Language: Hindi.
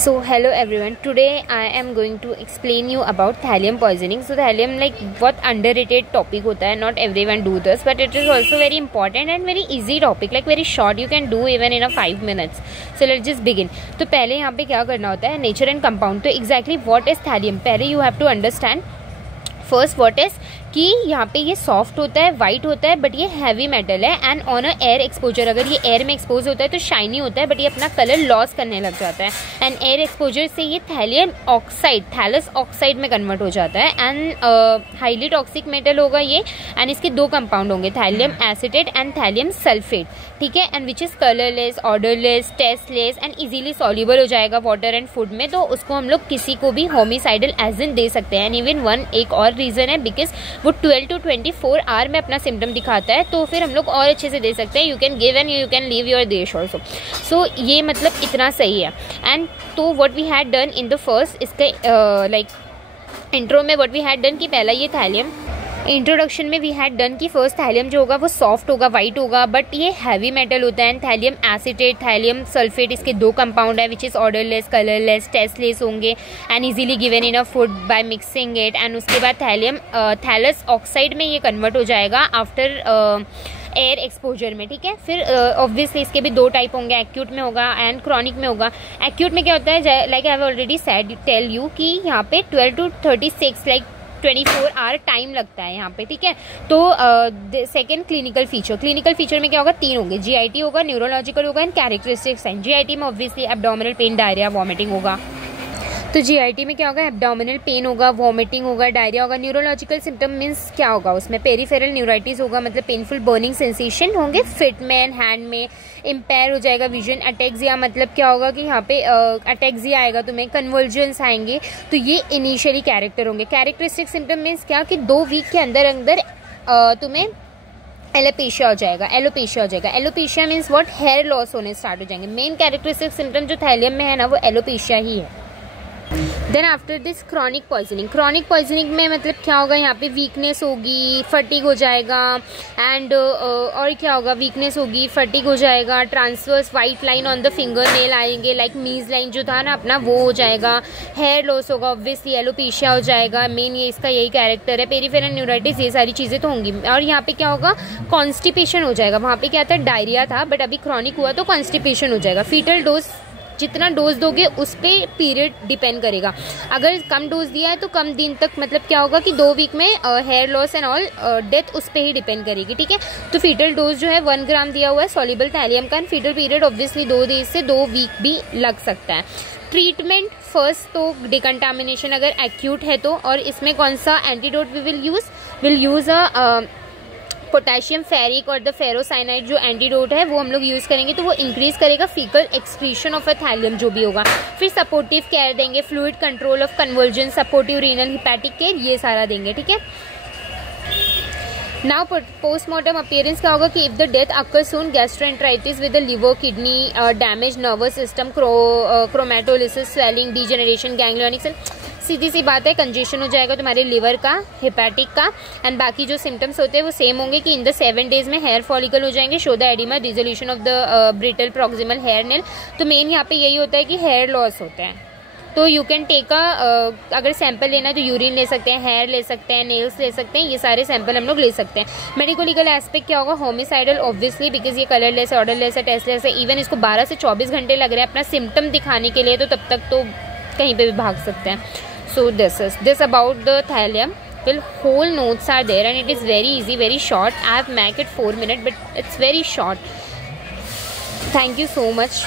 So hello everyone, today I am going to explain you about thallium poisoning. So thallium like बहुत underrated topic होता है, not everyone do this, but it is also very important and very easy topic, like very short, you can do even in a 5 minutes. So let's just begin. तो पहले यहाँ पे क्या करना होता है, nature and compound. तो exactly what is thallium, पहले you have to understand first what is कि यहाँ पे ये सॉफ्ट होता है, वाइट होता है, बट ये हैवी मेटल है and on a air exposure अगर ये एयर में एक्सपोज होता है तो शाइनी होता है, बट ये अपना कलर लॉस करने लग जाता है एंड एयर एक्सपोजर से ये थैलियम ऑक्साइड, थैलस ऑक्साइड में कन्वर्ट हो जाता है एंड हाईली टॉक्सिक मेटल होगा ये एंड इसके दो कंपाउंड होंगे, thallium acetate and thallium sulphate, ठीक है, and which is colourless, odourless, tasteless and easily soluble हो जाएगा वाटर एंड फूड में, तो उसको हम लोग किसी को भी होमिसाइडल एजेंट दे सकते हैं। एंड इवन एक और रीज़न है बिकॉज वो 12 to 24 आवर में अपना सिम्टम दिखाता है, तो फिर हम लोग और अच्छे से दे सकते हैं। You can give and you can leave your देश ऑल्सो। सो ये मतलब इतना सही है। एंड तो what we had done in the first, इसके लाइक इंट्रो में व्हाट वी हैड डन कि पहला ये थैलियम, इंट्रोडक्शन में वी हैड डन कि फर्स्ट थैलियम जो होगा वो सॉफ्ट होगा, वाइट होगा, बट ये हैवी मेटल होता है। थैलियम एसिटेट, थैलियम सल्फेट, इसके दो कंपाउंड है which is odourless, colourless, tasteless होंगे and easily given in a food by mixing it. And उसके बाद थैलियम थैलस ऑक्साइड में ये कन्वर्ट हो जाएगा आफ्टर एयर एक्सपोजर में, ठीक है। फिर ऑब्वियसली इसके भी दो टाइप होंगे, एक्यूट में होगा एंड क्रॉनिक में होगा। एक्यूट में क्या होता है, like I have already said tell you कि यहाँ पे 12 to 36 लाइक 24 आवर टाइम लगता है यहाँ पे, ठीक है। तो सेकेंड क्लिनिकल फीचर में क्या होगा, तीन होंगे, जीआईटी होगा, न्यूरोलॉजिकल होगा एंड कैरेक्टरिस्टिक्स साइन। जीआईटी में obviously abdominal pain, diarrhoea, vomiting होगा। तो जीआईटी में क्या होगा, एब्डोमिनल पेन होगा, वॉमिटिंग होगा, डायरिया होगा। न्यूरोलॉजिकल सिम्टम मीन्स क्या होगा, उसमें पेरिफेरल न्यूराइटिस होगा, मतलब पेनफुल बर्निंग सेंसेशन होंगे फिट में एंड हैंड में, इम्पेयर हो जाएगा विजन, अटैक्सिया मतलब क्या होगा कि यहाँ पे अटैक्सिया आएगा, तुम्हें कन्वर्जेंस आएंगे। तो ये इनिशियली कैरेक्टर होंगे। कैरेक्टरिस्टिक सिम्टम मीन्स क्या कि 2 वीक के अंदर तुम्हें एलोपेशिया हो जाएगा। Alopecia means what, hair loss होने स्टार्ट हो जाएंगे। मेन कैरेक्टरिस्टिक सिम्टम जो थैलियम में है ना वो एलोपेशिया ही है। Then after this chronic poisoning में मतलब क्या होगा, यहाँ पे वीकनेस होगी, फटीग हो जाएगा एंड और क्या होगा, वीकनेस होगी, फटीग हो जाएगा, transverse white line on the finger nail आएंगे, लाइक मीज लाइन जो था ना अपना वो हो जाएगा, हेयर लॉस होगा, ऑब्वियसली एलोपेशिया हो जाएगा, मेन ये इसका यही कैरेक्टर है। पेरिफेरल न्यूराइटिस, ये सारी चीज़ें तो होंगी। और यहाँ पे क्या होगा, कॉन्स्टिपेशन हो जाएगा। वहाँ पे क्या था, डायरिया था, बट अभी क्रॉनिक हुआ तो कॉन्स्टिपेशन हो जाएगा। फीटल डोज, जितना डोज दोगे उस पर पीरियड डिपेंड करेगा। अगर कम डोज दिया है तो कम दिन तक, मतलब क्या होगा कि 2 वीक में hair loss and all death उस पर ही डिपेंड करेगी, ठीक है। तो फीटल डोज जो है 1 ग्राम दिया हुआ है सॉल्युबल थैलियम का। फीटल पीरियड ऑब्वियसली 2 डेज से 2 वीक भी लग सकता है। ट्रीटमेंट फर्स्ट तो डिकंटामिनेशन अगर एक्यूट है तो, और इसमें कौन सा antidote we will use a potassium ferric और द फेरोसाइनाइड जो एंटीडोट है वो हम लोग यूज़ करेंगे, तो वो इंक्रीज करेगा faecal excretion of a thallium जो भी होगा। फिर सपोर्टिव केयर देंगे, fluid control of conversion, supportive renal hepatic care, ये सारा देंगे, ठीक है। नाउ पोस्टमार्टम अपीयरेंस क्या होगा कि if the death occur soon, gastroenteritis with the liver, kidney damage, nervous system, chromatolysis, swelling, degeneration, ganglionic cell, सीधी सी बात है कंजेशन हो जाएगा तुम्हारे लिवर का, हिपैटिक का। एंड बाकी जो सिम्टम्स होते हैं वो सेम होंगे कि इन द 7 डेज में हेयर फॉलिकल हो जाएंगे, show the oedema, dissolution of the brittle proximal hair nail. तो मेन यहाँ पे यही होता है कि हेयर लॉस होता है। तो यू कैन टेक अगर सैंपल लेना है तो यूरिन ले सकते हैं, हेयर ले सकते हैं, नेल्स ले सकते हैं, ये सारे सैंपल हम लोग ले सकते हैं। मेडिको लीगल एस्पेक्ट क्या होगा, होमिसाइडल ऑब्वियसली बिकॉज ये कलरलेस है, ऑर्डरलेस है, टेस्टलेस है। इवन इसको 12 से 24 घंटे लग रहे हैं अपना सिम्टम दिखाने के लिए, तो तब तक तो कहीं पे भी भाग सकते हैं। So this about the thallium. Well, whole notes are there and it is very easy, very short. I have make it 4 minutes, but it's very short. Thank you so much.